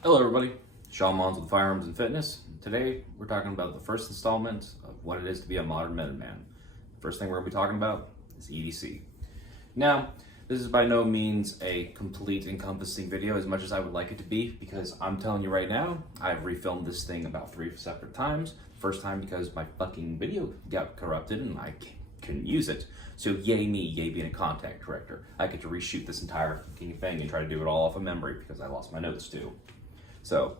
Hello everybody, Sean Mons with Firearms and Fitness. Today we're talking about the first installment of what it is to be a modern Minuteman. First thing we're going to be talking about is EDC. Now, this is by no means a complete encompassing video as much as I would like it to be, because I'm telling you right now, I've refilmed this thing about 3 separate times. First time because my fucking video got corrupted and I couldn't use it. So yay me, yay being a contact corrector. I get to reshoot this entire fucking thing and try to do it all off of memory because I lost my notes too. So,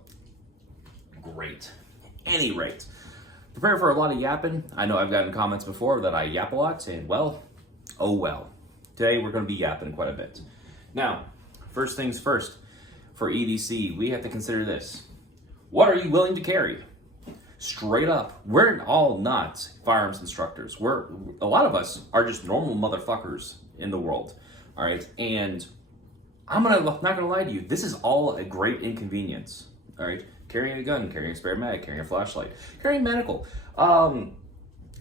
great. Any rate, prepare for a lot of yapping. I know I've gotten comments before that I yap a lot, and well, oh well. Today we're going to be yapping quite a bit. Now, first things first, for EDC, we have to consider this. What are you willing to carry? Straight up, we're all not firearms instructors. A lot of us are just normal motherfuckers in the world, all right? And I'm not gonna lie to you, this is all a great inconvenience, all right? Carrying a gun, carrying a spare mag, carrying a flashlight, carrying medical,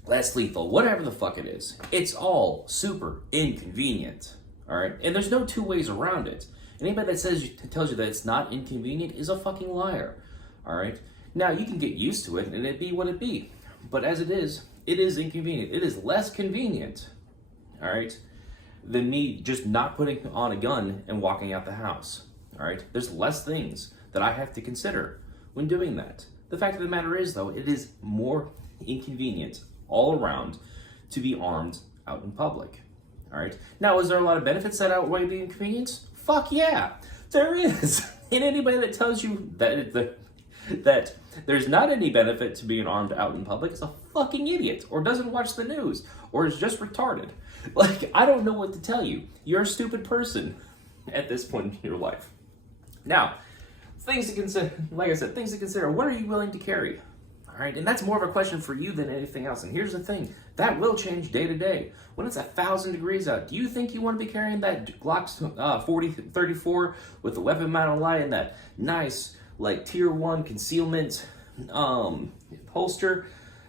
less lethal, whatever the fuck it is. It's all super inconvenient, all right? And there's no two ways around it. Anybody that tells you that it's not inconvenient is a fucking liar, all right? Now, you can get used to it and it be what it be, but as it is inconvenient. It is less convenient, all right, than me just not putting on a gun and walking out the house, all right? There's less things that I have to consider when doing that. The fact of the matter is, though, it is more inconvenient all around to be armed out in public, all right? Now, is there a lot of benefits that outweigh the inconvenience? Fuck yeah, there is. And anybody that tells you that there's not any benefit to being armed out in public is a fucking idiot, or doesn't watch the news, or is just retarded. Like, I don't know what to tell you. You're a stupid person at this point in your life. Now, things to consider, like I said, things to consider. What are you willing to carry? All right, and that's more of a question for you than anything else. And here's the thing, that will change day to day. When it's 1,000 degrees out, do you think you want to be carrying that Glock 34 with the weapon mount on light and that nice, like, tier 1 concealment holster?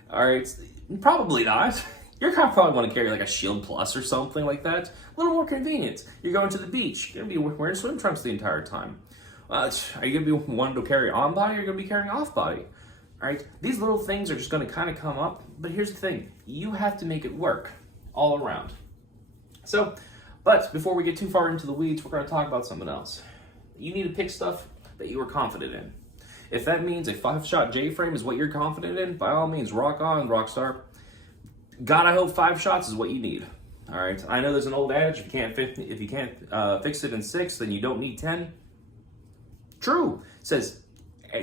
All right, probably not. You're gonna probably want to carry like a Shield Plus or something like that. A little more convenient. You're going to the beach. You're gonna be wearing swim trunks the entire time. Are you gonna be wanting to carry on body, or are you gonna be carrying off body? All right, these little things are just gonna kind of come up, but here's the thing. You have to make it work all around. So, but before we get too far into the weeds, we're gonna talk about something else. You need to pick stuff that you are confident in. If that means a 5-shot J-frame is what you're confident in, by all means, rock on, rock star. God, I hope 5 shots is what you need. All right. I know there's an old adage: if you can't fix it in 6, then you don't need 10. True. It says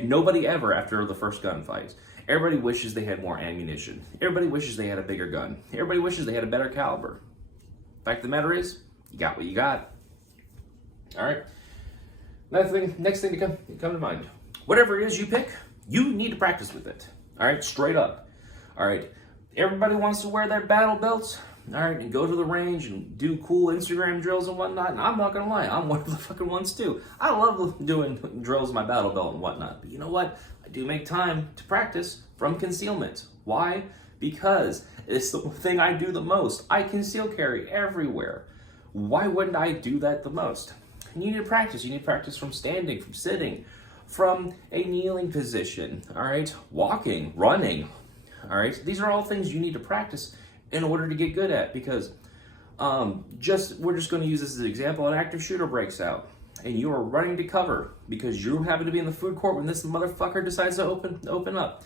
nobody ever after the first gunfight. Everybody wishes they had more ammunition. Everybody wishes they had a bigger gun. Everybody wishes they had a better caliber. Fact of the matter is, you got what you got. All right. Next thing to come to mind. Whatever it is you pick, you need to practice with it. All right. Straight up. All right. Everybody wants to wear their battle belts, all right, and go to the range and do cool Instagram drills and whatnot. And I'm not gonna lie, I'm one of the fucking ones too. I love doing drills with my battle belt and whatnot. But you know what? I do make time to practice from concealment. Why? Because it's the thing I do the most. I conceal carry everywhere. Why wouldn't I do that the most? And you need to practice. You need to practice from standing, from sitting, from a kneeling position, all right, walking, running. All right, these are all things you need to practice in order to get good at, because we're just going to use this as an example. An active shooter breaks out and you are running to cover because you happen to be in the food court when this motherfucker decides to open up.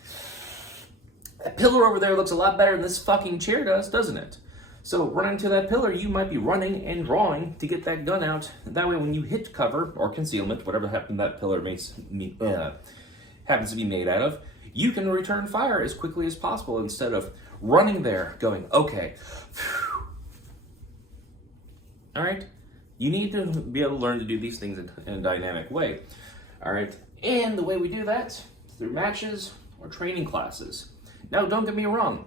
That pillar over there looks a lot better than this fucking chair does, doesn't it? So running to that pillar, you might be running and drawing to get that gun out. That way when you hit cover or concealment, whatever that pillar happens to be made out of, you can return fire as quickly as possible instead of running there going, okay. All right? You need to be able to learn to do these things in a dynamic way. All right? And the way we do that, through matches or training classes. Now, don't get me wrong.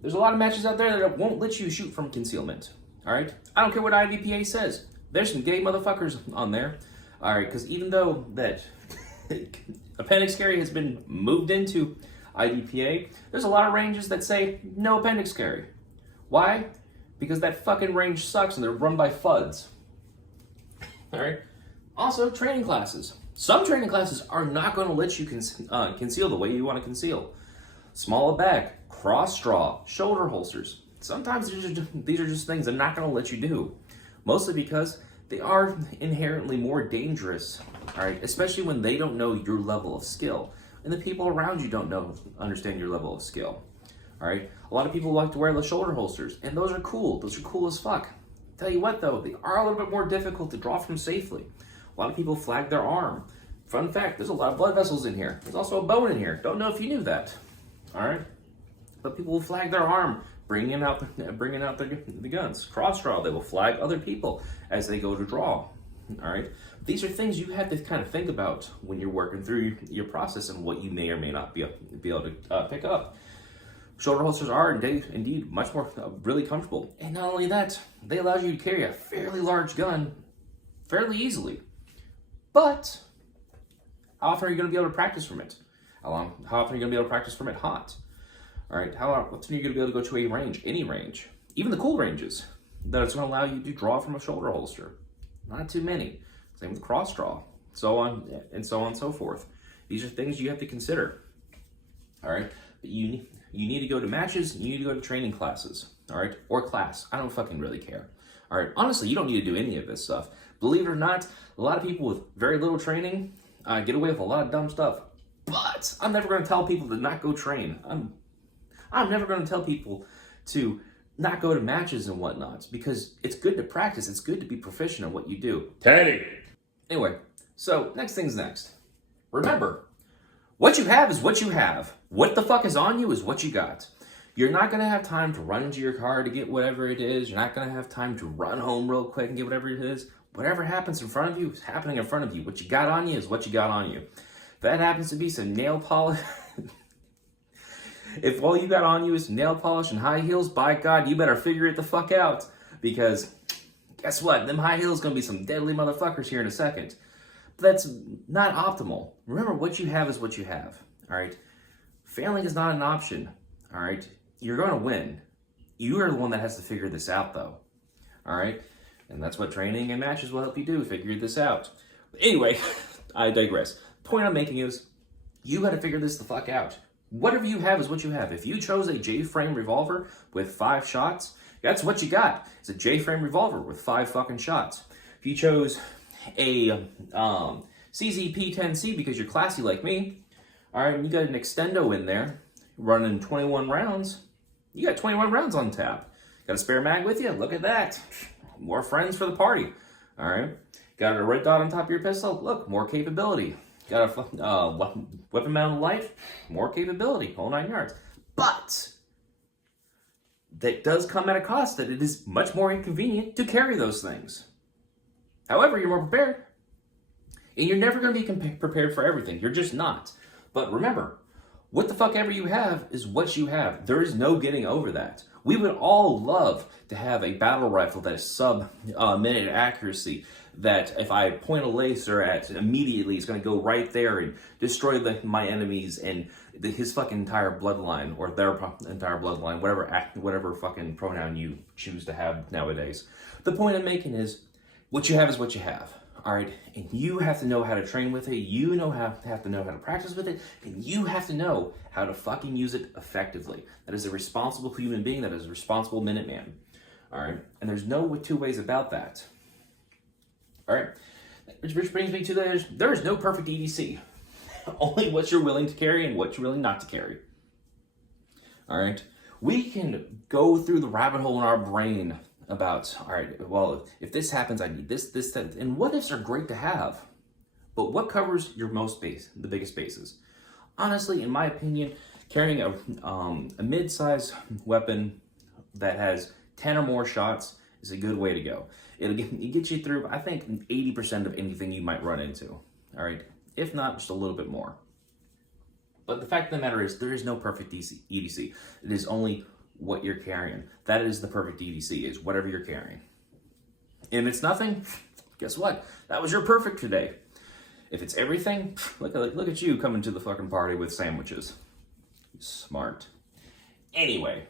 There's a lot of matches out there that won't let you shoot from concealment. All right? I don't care what IDPA says. There's some gay motherfuckers on there. All right? Because even though that appendix carry has been moved into IDPA, there's a lot of ranges that say no appendix carry. Why? Because that fucking range sucks and they're run by FUDs. All right. Also, training classes. Some training classes are not going to let you conceal the way you want to conceal. Small bag, cross draw, shoulder holsters. Sometimes these are just things they're not going to let you do. Mostly because they are inherently more dangerous, all right? Especially when they don't know your level of skill. And the people around you don't understand your level of skill, all right? A lot of people like to wear the shoulder holsters, and those are cool. Those are cool as fuck. Tell you what though, they are a little bit more difficult to draw from safely. A lot of people flag their arm. Fun fact, there's a lot of blood vessels in here. There's also a bone in here. Don't know if you knew that, all right? But people will flag their arm, bringing out the guns. Cross draw, they will flag other people as they go to draw, all right? These are things you have to kind of think about when you're working through your process and what you may or may not be able to pick up. Shoulder holsters are indeed much more really comfortable. And not only that, they allow you to carry a fairly large gun fairly easily. But how often are you going to be able to practice from it? How often are you going to be able to practice from it hot? All right, how often are you going to be able to go to a range, any range, even the cool ranges, that it's going to allow you to draw from a shoulder holster? Not too many. Same with cross draw, so on and so forth. These are things you have to consider. All right, but you need to go to matches, you need to go to training classes, all right, or class. I don't fucking really care. All right, honestly, you don't need to do any of this stuff. Believe it or not, a lot of people with very little training get away with a lot of dumb stuff. But I'm never going to tell people to not go train. I'm never going to tell people to not go to matches and whatnot, because it's good to practice. It's good to be proficient at what you do. Teddy! Anyway, so next thing's next. Remember, what you have is what you have. What the fuck is on you is what you got. You're not going to have time to run into your car to get whatever it is. You're not going to have time to run home real quick and get whatever it is. Whatever happens in front of you is happening in front of you. What you got on you is what you got on you. If that happens to be some nail polish... If all you got on you is nail polish and high heels, by God, you better figure it the fuck out. Because guess what? Them high heels gonna be some deadly motherfuckers here in a second. But that's not optimal. Remember, what you have is what you have. All right? Failing is not an option. All right? You're gonna win. You are the one that has to figure this out, though. All right? And that's what training and matches will help you do, figure this out. But anyway, I digress. The point I'm making is, you gotta figure this the fuck out. Whatever you have is what you have. If you chose a J-frame revolver with 5 shots, that's what you got. It's a J-frame revolver with 5 fucking shots. If you chose a CZP-10C because you're classy like me, all right, and you got an extendo in there running 21 rounds, you got 21 rounds on tap. Got a spare mag with you? Look at that. More friends for the party. All right. Got a red dot on top of your pistol? Look, more capability. Got a weapon mounted life, more capability, whole 9 yards. But that does come at a cost that it is much more inconvenient to carry those things. However, you're more prepared. And you're never going to be prepared for everything. You're just not. But remember, what the fuck ever you have is what you have. There is no getting over that. We would all love to have a battle rifle that is sub-minute accuracy, that if I point a laser at, immediately it's going to go right there and destroy my enemies and his fucking entire bloodline, or their entire bloodline, whatever fucking pronoun you choose to have nowadays. The point I'm making is, what you have is what you have. All right, and you have to know how to train with it. You have to know how to practice with it, and you have to know how to fucking use it effectively. That is a responsible human being. That is a responsible Minuteman. All right, and there's no two ways about that. All right, which brings me to there is no perfect EDC. Only what you're willing to carry and what you're willing not to carry. All right, we can go through the rabbit hole in our brain about, all right, well, if this happens, I need this, that, and what ifs are great to have. But what covers your the biggest bases? Honestly, in my opinion, carrying a mid-size weapon that has 10 or more shots is a good way to go. It'll get you through, I think, 80% of anything you might run into. All right, if not, just a little bit more. But the fact of the matter is, there is no perfect EDC. It is only what you're carrying. That is the perfect EDC, is whatever you're carrying. And if it's nothing, guess what? That was your perfect today. If it's everything, look at you coming to the fucking party with sandwiches. Smart. Anyway,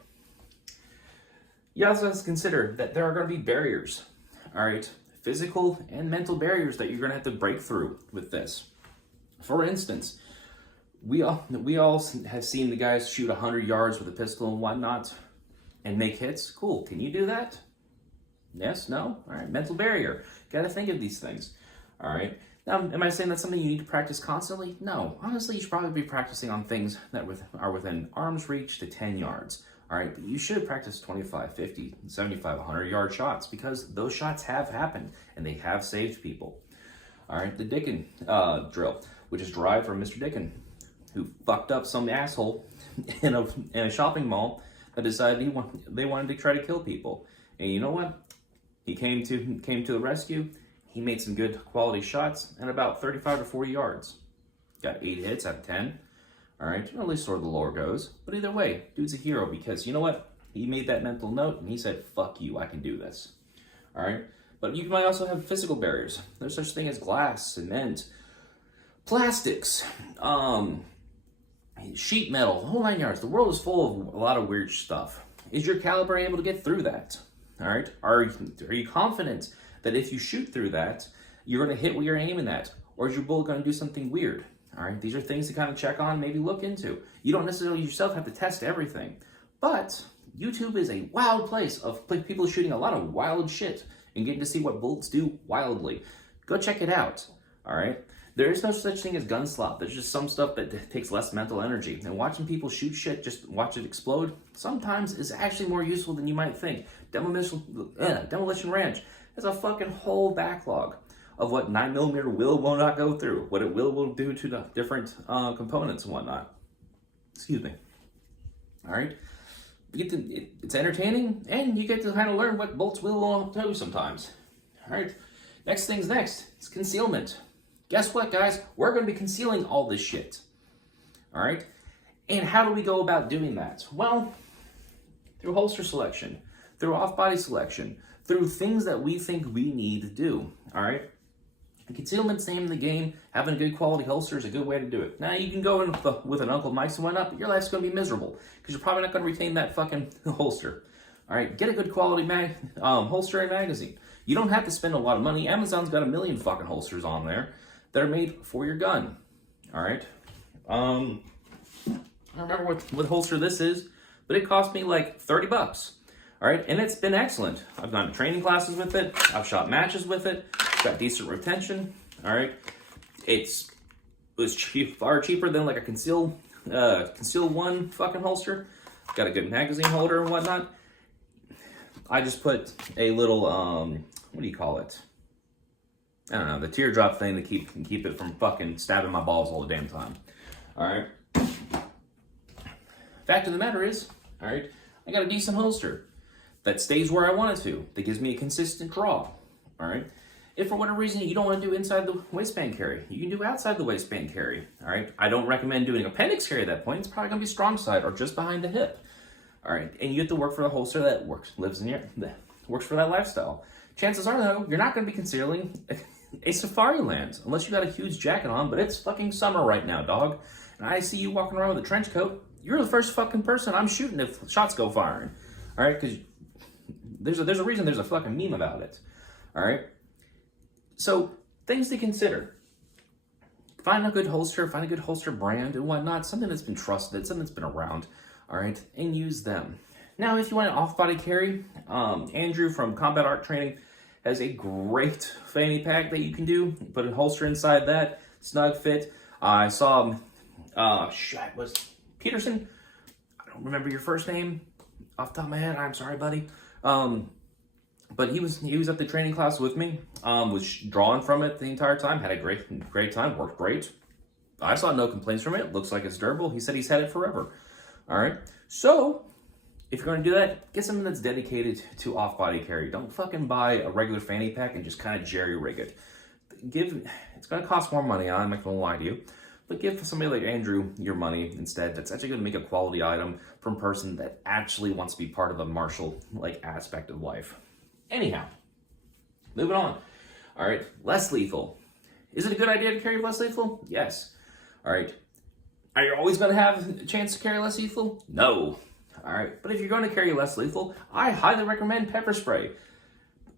you also have to consider that there are going to be barriers, all right? Physical and mental barriers that you're going to have to break through with this. For instance, we all have seen the guys shoot 100 yards with a pistol and whatnot and make hits. Cool. Can you do that? Yes? No? All right. Mental barrier. Got to think of these things. All right. Now, am I saying that's something you need to practice constantly? No. Honestly, you should probably be practicing on things that are within arm's reach to 10 yards. All right. But you should practice 25, 50, 75, 100-yard shots because those shots have happened and they have saved people. All right. The Dickin drill, which is derived from Mr. Dickin, who fucked up some asshole in a shopping mall that decided they wanted to try to kill people. And you know what? He came to the rescue. He made some good quality shots at about 35 to 40 yards. Got 8 hits out of 10. All right, at least where the lore goes. But either way, dude's a hero because you know what? He made that mental note and he said, "Fuck you, I can do this." All right, but you might also have physical barriers. There's such thing as glass, cement, plastics, sheet metal, the whole 9 yards. The world is full of a lot of weird stuff. Is your caliber able to get through that? All right, are you confident that if you shoot through that, you're going to hit what you're aiming at? Or is your bullet going to do something weird? All right, these are things to kind of check on, maybe look into. You don't necessarily yourself have to test everything. But YouTube is a wild place of people shooting a lot of wild shit and getting to see what bullets do wildly. Go check it out, all right? There is no such thing as gun slop. There's just some stuff that takes less mental energy. And watching people shoot shit, just watch it explode, sometimes is actually more useful than you might think. Demolition Ranch has a fucking whole backlog of what 9mm will not go through, what it will do to the different components and whatnot. Excuse me. All right? It's entertaining, and you get to kind of learn what bolts will do sometimes. All right? Next thing's next. It's concealment. Guess what, guys? We're going to be concealing all this shit. All right? And how do we go about doing that? Well, through holster selection, through off-body selection, through things that we think we need to do. All right? Concealment's the name of the game. Having a good quality holster is a good way to do it. Now, you can go in with an Uncle Mike's and whatnot, but your life's going to be miserable because you're probably not going to retain that fucking holster. All right? Get a good quality holster and magazine. You don't have to spend a lot of money. Amazon's got a million fucking holsters on there that are made for your gun. All right? I don't remember what holster this is, but it cost me like 30 bucks. All right? And it's been excellent. I've gone to training classes with it. I've shot matches with it. It's got decent retention. All right? It was far cheaper than like a Conceal One fucking holster. Got a good magazine holder and whatnot. I just put a little, what do you call it? I don't know, the teardrop thing to keep it from fucking stabbing my balls all the damn time. All right. Fact of the matter is, all right, I got a decent holster that stays where I want it to, that gives me a consistent draw. All right. If for whatever reason you don't want to do inside the waistband carry, you can do outside the waistband carry. All right. I don't recommend doing appendix carry at that point. It's probably gonna be strong side or just behind the hip. All right. And you have to work for the holster that works for that lifestyle. Chances are, though, you're not going to be concealing a safari land unless you got a huge jacket on, but it's fucking summer right now, dog. And I see you walking around with a trench coat. You're the first fucking person I'm shooting if shots go firing. All right? Because there's a reason there's a fucking meme about it. All right? So, things to consider. Find a good holster brand and whatnot, something that's been trusted, something that's been around, all right? And use them. Now, if you want an off-body carry, Andrew from Combat Art Training has a great fanny pack that you can do. Put a holster inside that, snug fit. I saw, was Peterson? I don't remember your first name off the top of my head. I'm sorry, buddy. But he was at the training class with me. Was drawing from it the entire time. Had a great time. Worked great. I saw no complaints from it. Looks like it's durable. He said he's had it forever. All right. So, if you're going to do that, get something that's dedicated to off-body carry. Don't fucking buy a regular fanny pack and just kind of jerry-rig it. It's going to cost more money, I'm not going to lie to you, but give somebody like Andrew your money instead. That's actually going to make a quality item from a person that actually wants to be part of the martial aspect of life. Anyhow, moving on. All right, less lethal. Is it a good idea to carry less lethal? Yes. All right. Are you always going to have a chance to carry less lethal? No. All right, but if you're going to carry less lethal, I highly recommend pepper spray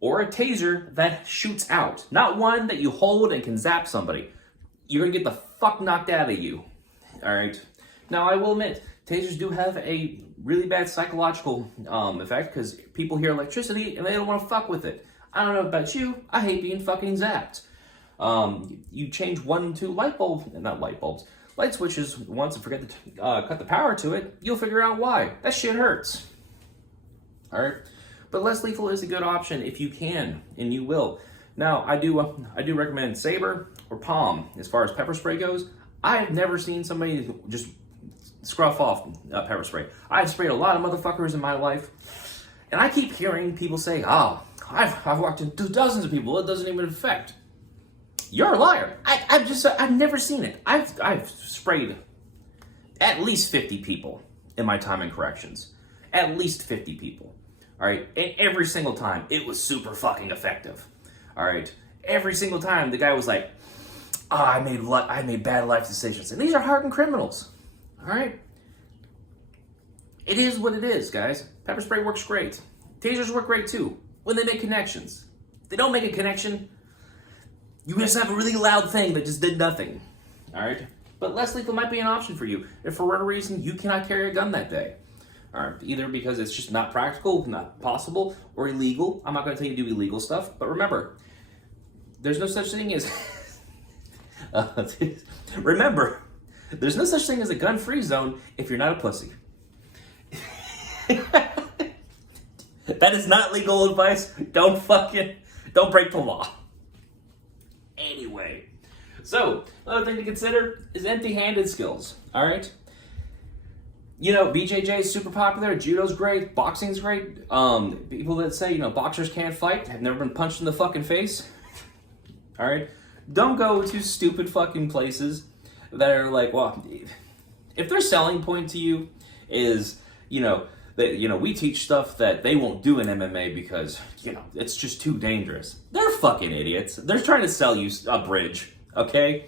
or a taser that shoots out, not one that you hold and can zap somebody. You're going to get the fuck knocked out of you. All right. Now, I will admit, tasers do have a really bad psychological effect because people hear electricity and they don't want to fuck with it. I don't know about you. I hate being fucking zapped. You change 1 and 2 light switches once and forget to cut the power to it, you'll figure out why. That shit hurts. All right. But less lethal is a good option if you can, and you will. Now, I do recommend Saber or Palm as far as pepper spray goes. I have never seen somebody just scruff off pepper spray. I've sprayed a lot of motherfuckers in my life, and I keep hearing people say, "Oh, I've walked into dozens of people. It doesn't even affect." You're a liar. I've never seen it. I've sprayed at least 50 people in my time in corrections. At least 50 people. All right, and every single time it was super fucking effective. All right, every single time the guy was like, "Oh, I made bad life decisions," and these are hardened criminals. All right, it is what it is, guys. Pepper spray works great. Tasers work great too when they make connections. If they don't make a connection, you just have a really loud thing that just did nothing. All right, but less lethal might be an option for you if for whatever reason you cannot carry a gun that day. All right, either because it's just not practical, not possible, or illegal. I'm not going to tell you to do illegal stuff, but remember, there's no such thing as remember, there's no such thing as a gun-free zone if you're not a pussy. That is not legal advice. Don't break the law. Anyway, so another thing to consider is empty-handed skills. All right. You know, BJJ is super popular. Judo's great. Boxing's great. People that say, boxers can't fight have never been punched in the fucking face. All right? Don't go to stupid fucking places that are like, well, if their selling point to you is, that, we teach stuff that they won't do in MMA because, it's just too dangerous. They're fucking idiots. They're trying to sell you a bridge, okay?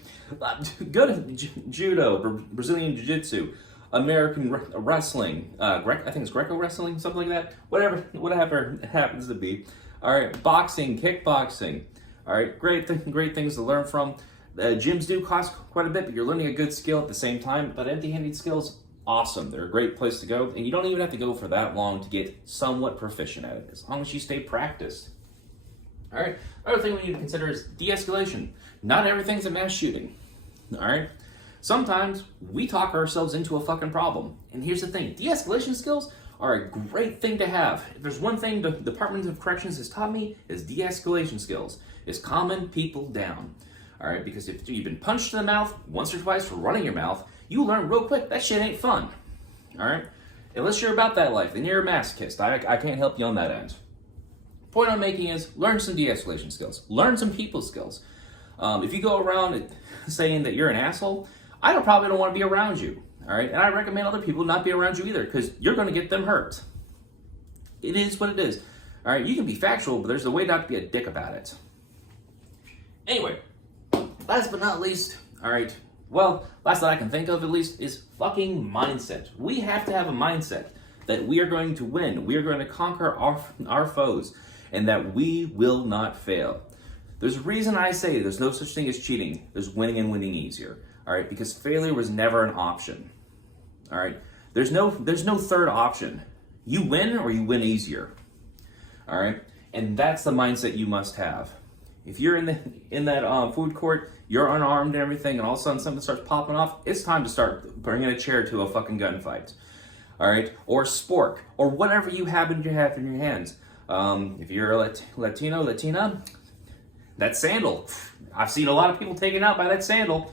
Go to judo, Brazilian jiu-jitsu, American wrestling, I think it's Greco wrestling, something like that. Whatever it happens to be. All right, boxing, kickboxing. All right, great things to learn from. Gyms do cost quite a bit, but you're learning a good skill at the same time. But empty-handed skills, awesome. They're a great place to go, and you don't even have to go for that long to get somewhat proficient at it, as long as you stay practiced. All right, another thing we need to consider is de-escalation. Not everything's a mass shooting. All right. Sometimes we talk ourselves into a fucking problem. And here's the thing, de-escalation skills are a great thing to have. If there's one thing the Department of Corrections has taught me, is de-escalation skills, is calming people down. All right, because if you've been punched in the mouth once or twice for running your mouth, you learn real quick that shit ain't fun. All right, unless you're about that life, then you're a masochist. I can't help you on that end. Point I'm making is learn some de-escalation skills. Learn some people skills. If you go around saying that you're an asshole, I probably don't want to be around you, all right? And I recommend other people not be around you either, because you're going to get them hurt. It is what it is, all right? You can be factual, but there's a way not to be a dick about it. Anyway, last but not least, all right, well, last that I can think of at least, is fucking mindset. We have to have a mindset that we are going to win. We are going to conquer our foes, and that we will not fail. There's a reason I say there's no such thing as cheating. There's winning and winning easier. All right, because failure was never an option. All right, there's no third option. You win or you win easier. All right, and that's the mindset you must have. If you're in that food court, you're unarmed and everything, and all of a sudden something starts popping off, it's time to start bringing a chair to a fucking gunfight. All right, or spork, or whatever you happen to have in your hands. If you're a Latina, that sandal. I've seen a lot of people taken out by that sandal.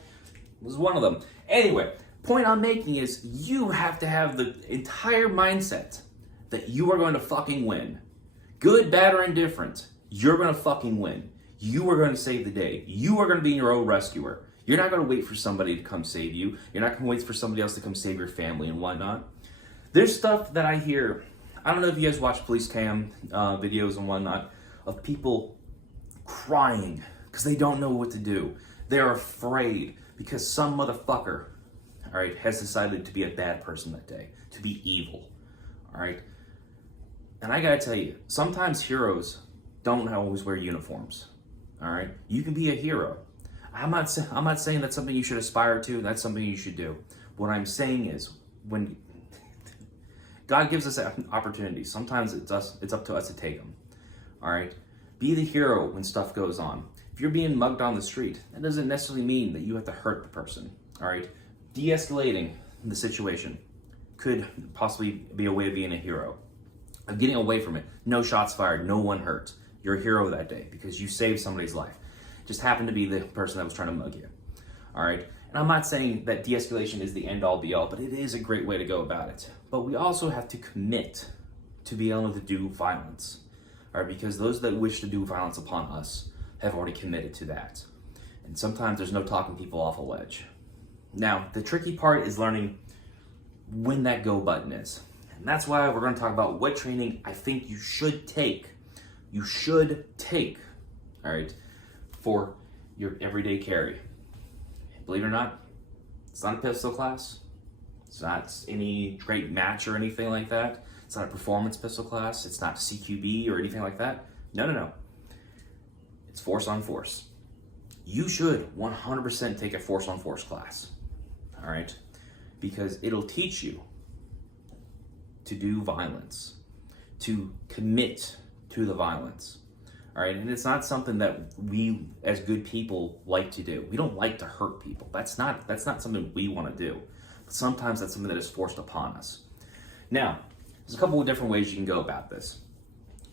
Was one of them. Anyway, point I'm making is you have to have the entire mindset that you are going to fucking win. Good, bad, or indifferent, you're going to fucking win. You are going to save the day. You are going to be your own rescuer. You're not going to wait for somebody to come save you. You're not going to wait for somebody else to come save your family and whatnot. There's stuff that I hear, I don't know if you guys watch police cam videos and whatnot, of people crying because they don't know what to do. They're afraid because some motherfucker, all right, has decided to be a bad person that day, to be evil, all right? And I gotta tell you, sometimes heroes don't always wear uniforms, all right? You can be a hero. I'm not saying that's something you should aspire to. That's something you should do. What I'm saying is, when God gives us opportunities, sometimes it's up to us to take them. All right, be the hero when stuff goes on. If you're being mugged on the street, that doesn't necessarily mean that you have to hurt the person. All right, de-escalating the situation could possibly be a way of being a hero, of getting away from it. No shots fired, no one hurt. You're a hero that day because you saved somebody's life. Just happened to be the person that was trying to mug you. All right, and I'm not saying that de-escalation is the end all be all, but it is a great way to go about it. But we also have to commit to be able to do violence. All right, because those that wish to do violence upon us have already committed to that. And sometimes there's no talking people off a ledge. Now, the tricky part is learning when that go button is. And that's why we're going to talk about what training I think you should take. You should take, all right, for your everyday carry. Believe it or not, it's not a pistol class. It's not any great match or anything like that. It's not a performance pistol class. It's not CQB or anything like that. No. It's force on force. You should 100% take a force on force class, all right? Because it'll teach you to do violence, to commit to the violence, all right? And it's not something that we as good people like to do. We don't like to hurt people. That's not something we want to do. But sometimes that's something that is forced upon us. Now, there's a couple of different ways you can go about this.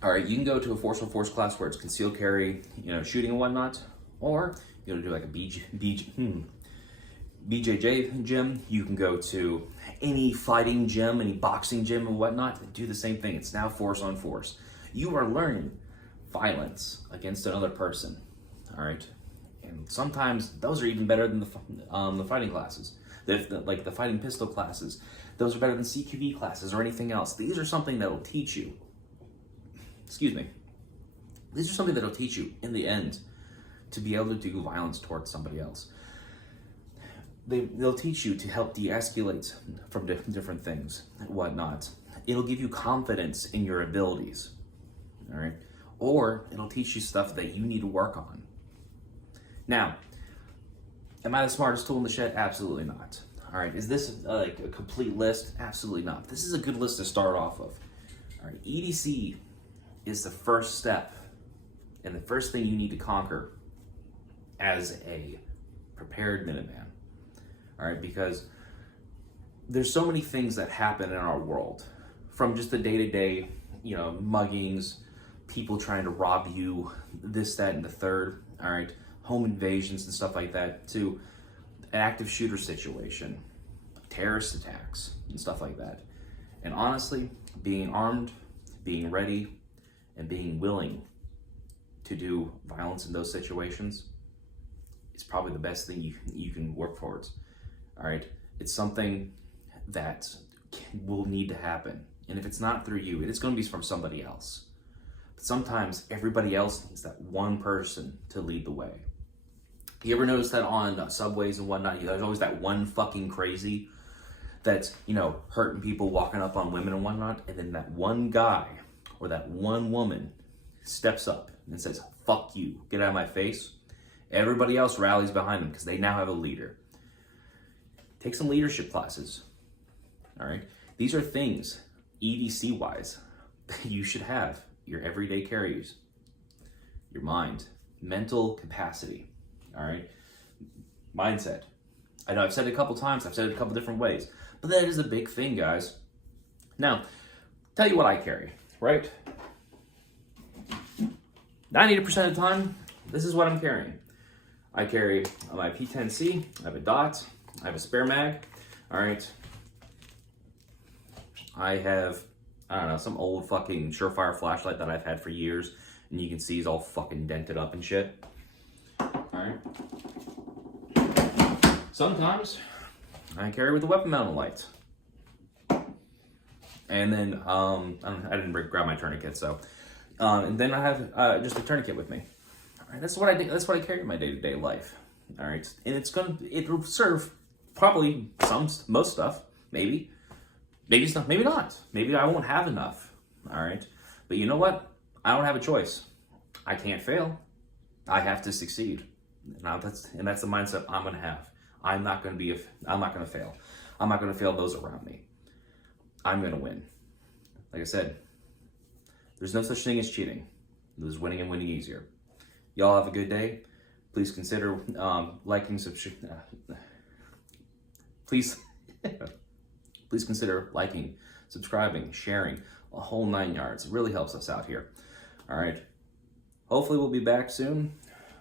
All right, you can go to a force on force class where it's concealed carry, shooting and whatnot, or you do like a BJJ gym. You can go to any fighting gym, any boxing gym and whatnot, and do the same thing. It's now force on force. You are learning violence against another person, all right? And sometimes those are even better than the fighting classes. Like the fighting pistol classes, those are better than CQB classes or anything else. These are something that will teach you, these are something that will teach you in the end to be able to do violence towards somebody else. They'll teach you to help de-escalate from different things and whatnot. It'll give you confidence in your abilities, all right? Or it'll teach you stuff that you need to work on. Now, am I the smartest tool in the shed? Absolutely not. All right, is this like a complete list? Absolutely not. This is a good list to start off of. All right, EDC is the first step and the first thing you need to conquer as a prepared Minuteman. All right, because there's so many things that happen in our world, from just the day-to-day, muggings, people trying to rob you, this, that, and the third, all right, home invasions and stuff like that, to an active shooter situation, terrorist attacks, and stuff like that. And honestly, being armed, being ready, and being willing to do violence in those situations is probably the best thing you can work towards. All right, it's something that will need to happen. And if it's not through you, it's going to be from somebody else. But sometimes everybody else needs that one person to lead the way. You ever notice that on subways and whatnot, there's always that one fucking crazy that's, hurting people, walking up on women and whatnot, and then that one guy or that one woman steps up and says, fuck you, get out of my face. Everybody else rallies behind them because they now have a leader. Take some leadership classes, all right? These are things, EDC-wise, that you should have. Your everyday carries, your mind, mental capacity, all right? Mindset. I know I've said it a couple times, I've said it a couple different ways, but that is a big thing, guys. Now, tell you what I carry, right? 90% of the time, this is what I'm carrying. I carry my P10C, I have a dot, I have a spare mag, all right? I have, some old fucking Surefire flashlight that I've had for years, and you can see it's all fucking dented up and shit. All right. Sometimes I carry with a weapon mounted light. And then, I didn't grab my tourniquet, so. And then I have just a tourniquet with me. All right, that's what I do. That's what I carry in my day-to-day life. All right, and it'll serve probably most stuff, maybe stuff, maybe not. Maybe I won't have enough. All right, but you know what? I don't have a choice. I can't fail. I have to succeed. And that's the mindset I'm gonna have. I'm not gonna fail. I'm not gonna fail those around me. I'm gonna win. Like I said, there's no such thing as cheating. There's winning and winning easier. Y'all have a good day. Please consider please consider liking, subscribing, sharing, a whole 9 yards. It really helps us out here. All right. Hopefully we'll be back soon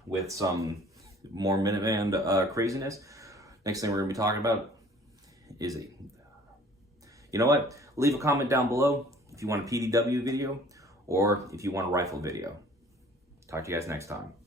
with some more Minuteman craziness. Next thing we're gonna be talking about is you know what? Leave a comment down below if you want a PDW video or if you want a rifle video. Talk to you guys next time.